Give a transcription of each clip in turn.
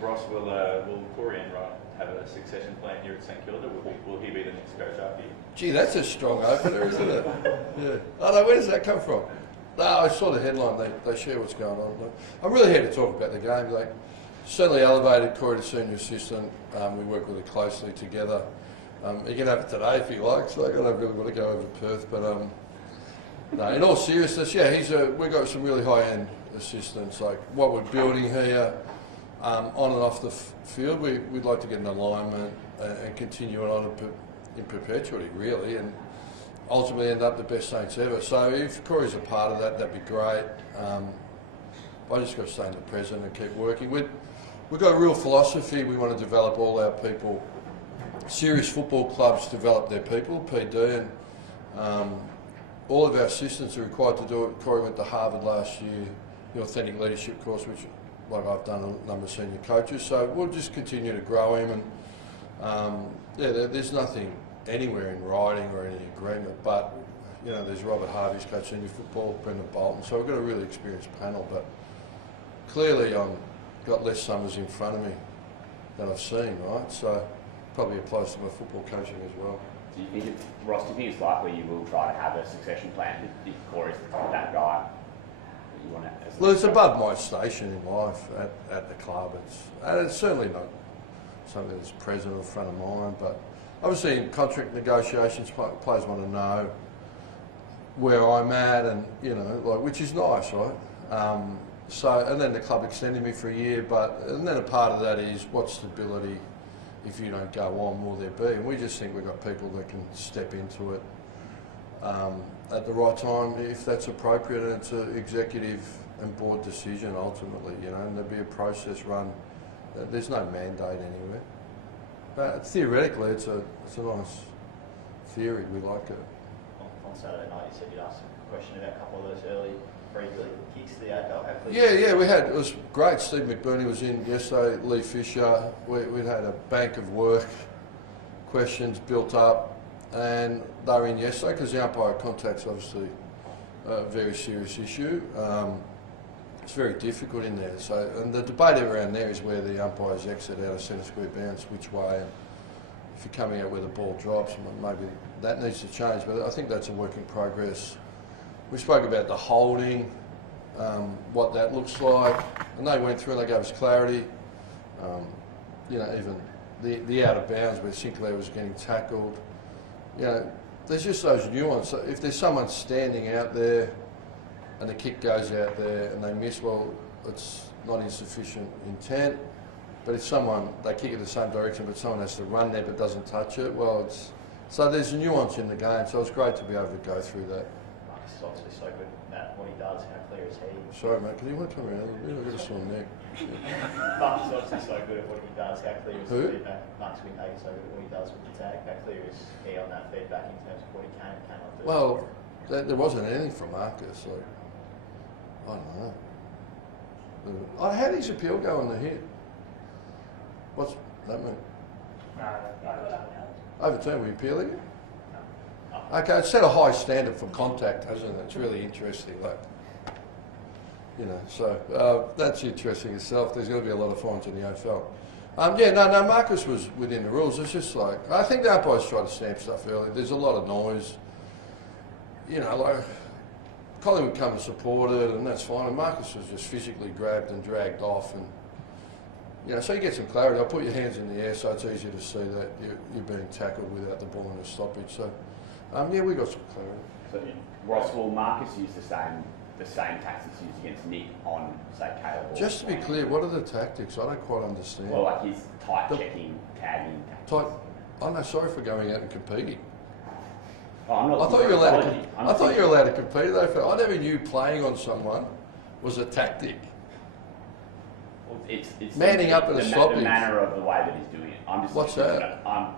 Ross, will Corey Enright have a succession plan here at St Kilda? Will he be the next coach after you? Gee, that's a strong opener, isn't it? Yeah. Oh no, where does that come from? No, I saw the headline. They share what's going on. I'm really here to talk about the game. They certainly elevated Corey to senior assistant. We work really closely together. He can have it today if he likes. Like, I don't really want to go over to Perth, but no. In all seriousness, yeah, we've got some really high-end assistants. Like what we're building here, on and off the field, we'd like to get an alignment and continue it on in perpetuity, really, and ultimately end up the best Saints ever. So if Corey's a part of that, that'd be great. I just got to stay in the present and keep working. We've got a real philosophy. We want to develop all our people. Serious football clubs develop their people, PD, and all of our assistants are required to do it. Corey went to Harvard last year, the Authentic Leadership course, which, like I've done a number of senior coaches. So we'll just continue to grow him. And there's nothing anywhere in writing or any agreement, but there's Robert Harvey's coach senior football, Brendan Bolton. So we've got a really experienced panel, but clearly I've got less summers in front of me than I've seen, right? So probably applies to my football coaching as well. Do you think Ross, do you think it's likely you will try to have a succession plan if Corey's that guy that you want to? Well, it's above my station in life at the club. It's certainly not something that's present or front of mind, but obviously in contract negotiations, players want to know where I'm at, and which is nice, right? And then the club extended me for a year, and then a part of that is what stability. If you don't go on, will there be? And we just think we've got people that can step into it at the right time if that's appropriate, and it's an executive and board decision ultimately, and there'll be a process run. There's no mandate anywhere. But theoretically, it's a nice theory. We like it. On Saturday night, you said you'd asked a question about a couple of those early kicks to the AFL. It was great. Steve McBurney was in yesterday, Lee Fisher. We'd had a bank of work, questions built up, and they were in yesterday because the umpire contact's obviously a very serious issue. It's very difficult in there. So, and the debate around there is where the umpires exit out of centre square bounce, which way. And if you're coming out where the ball drops, maybe that needs to change. But I think that's a work in progress. We spoke about the holding, what that looks like, and they went through and they gave us clarity. Even the out of bounds where Sinclair was getting tackled. There's just those nuances. So if there's someone standing out there and the kick goes out there and they miss, well, it's not insufficient intent. But if they kick it the same direction, but someone has to run there but doesn't touch it, well, so there's a nuance in the game. So it's great to be able to go through that. Marcus is obviously so good at what he does. How clear is he? Sorry, mate. Can you want to come around a little bit? I've got a sore neck. Marcus is obviously so good at what he does. How clear is Who? the feedback? Marcus Windhager is so good at what he does with the tag. How clear is he on that feedback in terms of what he can and cannot do? Well, there wasn't anything from Marcus. I don't know. How did his appeal go on the hit? What's that mean? Overturned. Were you appealing it? No. Okay, it's set a high standard for contact, hasn't it? It's really interesting. So that's interesting itself. There's going to be a lot of fines in the AFL. Marcus was within the rules. It's just I think the umpires try to stamp stuff early. There's a lot of noise. Colin would come and support it, and that's fine. And Marcus was just physically grabbed and dragged off, and so you get some clarity. I'll put your hands in the air so it's easier to see that you're being tackled without the ball in a stoppage. So, we got some clarity. So, Ross, will Marcus use the same tactics used against Nick on, say, Caleb? Just to be clear, what are the tactics? I don't quite understand. Well, like his tight checking, tagging tactics. I'm no sorry for going out and competing. Oh, I thought you were allowed to compete though. I never knew playing on someone was a tactic. Well, it's manning up in a stoppage. The manner of the way that he's doing it. I'm just. What's that? I'm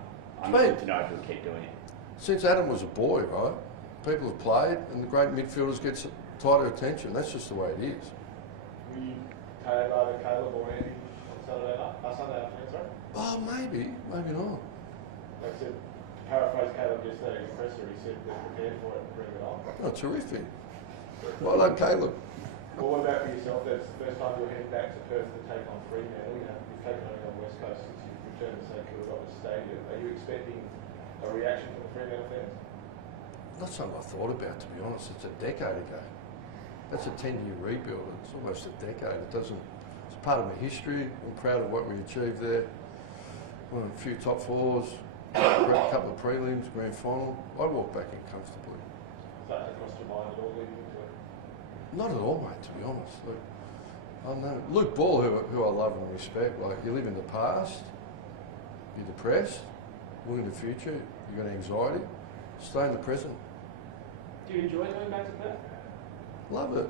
interested to know if he'll keep doing it. Since Adam was a boy, right? People have played, and the great midfielders get tighter attention. That's just the way it is. Will you tag either Caleb or Andy on Sunday afternoon, sorry? Oh, maybe not. Like I said, paraphrase Caleb yesterday in the presser, he said they're prepared for it and bring it on. Oh, terrific. Well done, Caleb. Well, what about for yourself? That's the first time you're heading back to Perth to take on Fremantle. You've taken on the West Coast since you've returned to St Kilda Stadium. Are you expecting a reaction from the Fremantle fans? Not something I thought about, to be honest. It's a decade ago. That's a 10-year rebuild. It's almost a decade. It's part of my history. I'm proud of what we achieved there. Won a few top fours, a couple of prelims, grand final. I'd walk back in comfortably. Is that across your mind at all leading into it? Not at all, mate, to be honest. Look, I don't know. Luke Ball, who I love and respect, like, you live in the past, you're depressed, look in the future, you've got anxiety, stay in the present. Do you enjoy going back to Perth? Love it.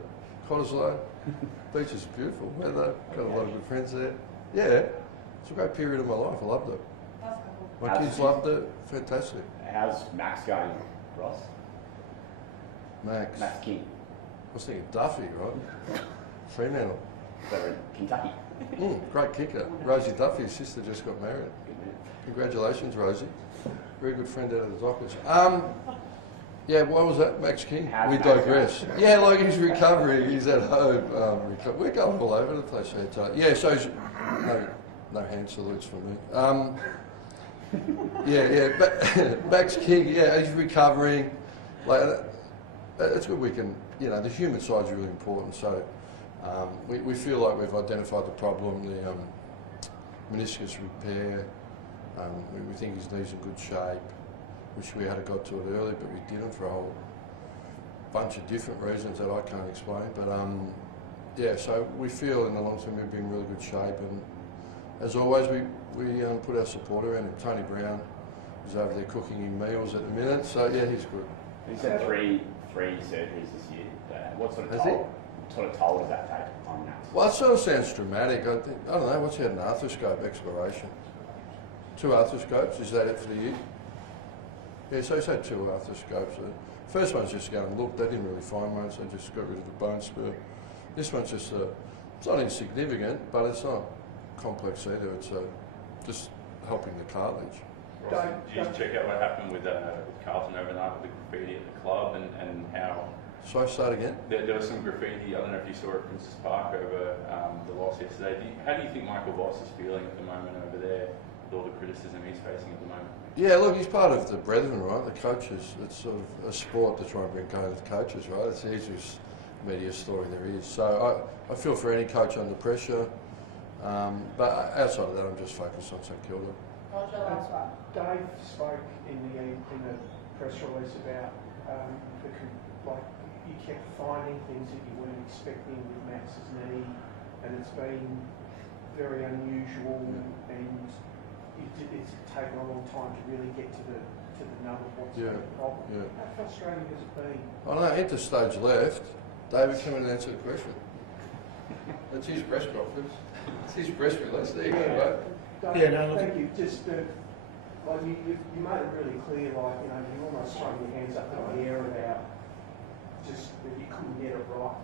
Cottesloe, beach is beautiful weather, got a lot of good friends there. Yeah, it's a great period of my life, I loved it. My kids loved it, fantastic. How's Max going, Ross? Max. Max King. I was thinking Duffy, right? Fremantle. Over in Kentucky. Great kicker. Rosie Duffy's sister just got married. Good man. Congratulations, Rosie. Very good friend out of the Dockers. Yeah, what was that, Max King? How's We Max digress. Yeah, like he's recovering. He's at home. We're going all over the place here. Yeah, so no hand salutes from me. But Max King, yeah, he's recovering. Like, it's good we can, the human side's really important. So we feel like we've identified the problem, the meniscus repair. We think his knee's in good shape. Wish we had got to it early, but we didn't for a whole bunch of different reasons that I can't explain. But so we feel in the long term we'll be in really good shape. And as always, we put our support around him. Tony Brown is over there cooking him meals at the minute. So yeah, he's good. He's had three surgeries this year. What sort of toll does that take on Max? Well, it sort of sounds dramatic. I don't know. What's he had an arthroscope exploration? 2 arthroscopes. Is that it for the year? Yeah, so he's had 2 arthroscopes. First one's just going to look. They didn't really find one, so they just got rid of the bone spur. This one's just it's not insignificant, but it's not complex either. It's just helping the cartilage. Ross, did you check out what happened with Carlton overnight with the graffiti at the club and how? So I start again? There was some graffiti. I don't know if you saw it at Princess Park over the loss yesterday. How do you think Michael Voss is feeling at the moment over there with all the criticism he's facing at the moment? Yeah, look, he's part of the brethren, right? The coaches. It's sort of a sport to try and bring coaches, right? It's the easiest media story there is. So I feel for any coach under pressure. But outside of that, I'm just focused on St Kilda. Dave spoke in the press release about you kept finding things that you weren't expecting with Max's knee, and it's been very unusual, and it's taken a long time to really get to the nub of what's been the problem. Yeah. How frustrating has it been? I don't know, enter stage left. David, come in and answer the question. That's his press conference. It's his press release. There you go, Dave, thank you. Just you made it really clear, you almost throw your hands up in the air about just that you couldn't get it right.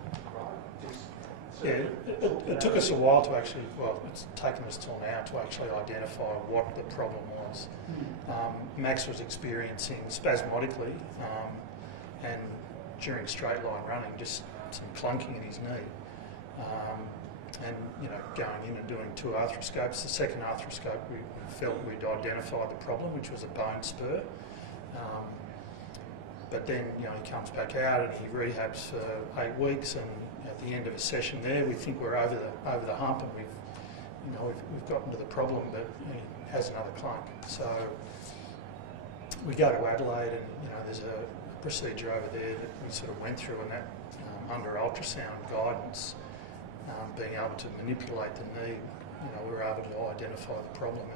It took us a while to actually, it's taken us till now to actually identify what the problem was. Max was experiencing spasmodically and during straight line running, just some clunking in his knee. And going in and doing 2 arthroscopes. The second arthroscope, we felt we'd identified the problem, which was a bone spur. But then, he comes back out and he rehabs for 8 weeks, and at the end of a session there, we think we're over the hump, and we've gotten to the problem, but he has another clunk. So we go to Adelaide, and there's a procedure over there that we sort of went through, and that under ultrasound guidance. Being able to manipulate the knee, we were able to identify the problem,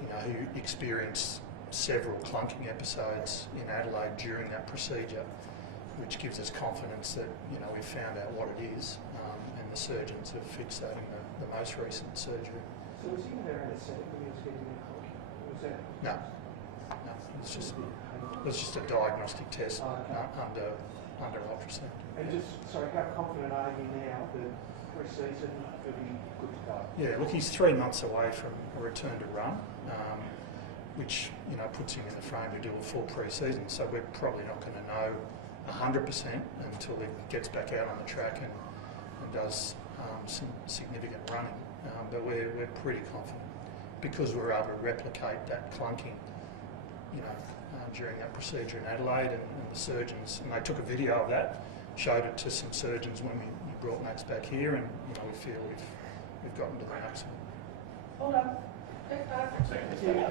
and he experienced several clunking episodes in Adelaide during that procedure, which gives us confidence that we found out what it is, and the surgeons have fixed that in the most recent surgery. So was he in there anaesthetic when he was getting that clunking? Was that? No, it was just a diagnostic test under ultrasound. And how confident are you now that pre-season will be good to go? Yeah, look, he's 3 months away from a return to run, which puts him in the frame to do a full pre-season. So we're probably not going to know 100% until he gets back out on the track and does some significant running, but we're pretty confident because we're able to replicate that clunking, during that procedure in Adelaide, and the surgeons, and they took a video of that, showed it to some surgeons when we brought Max back here, and we feel we've gotten to the maximum. Hold on.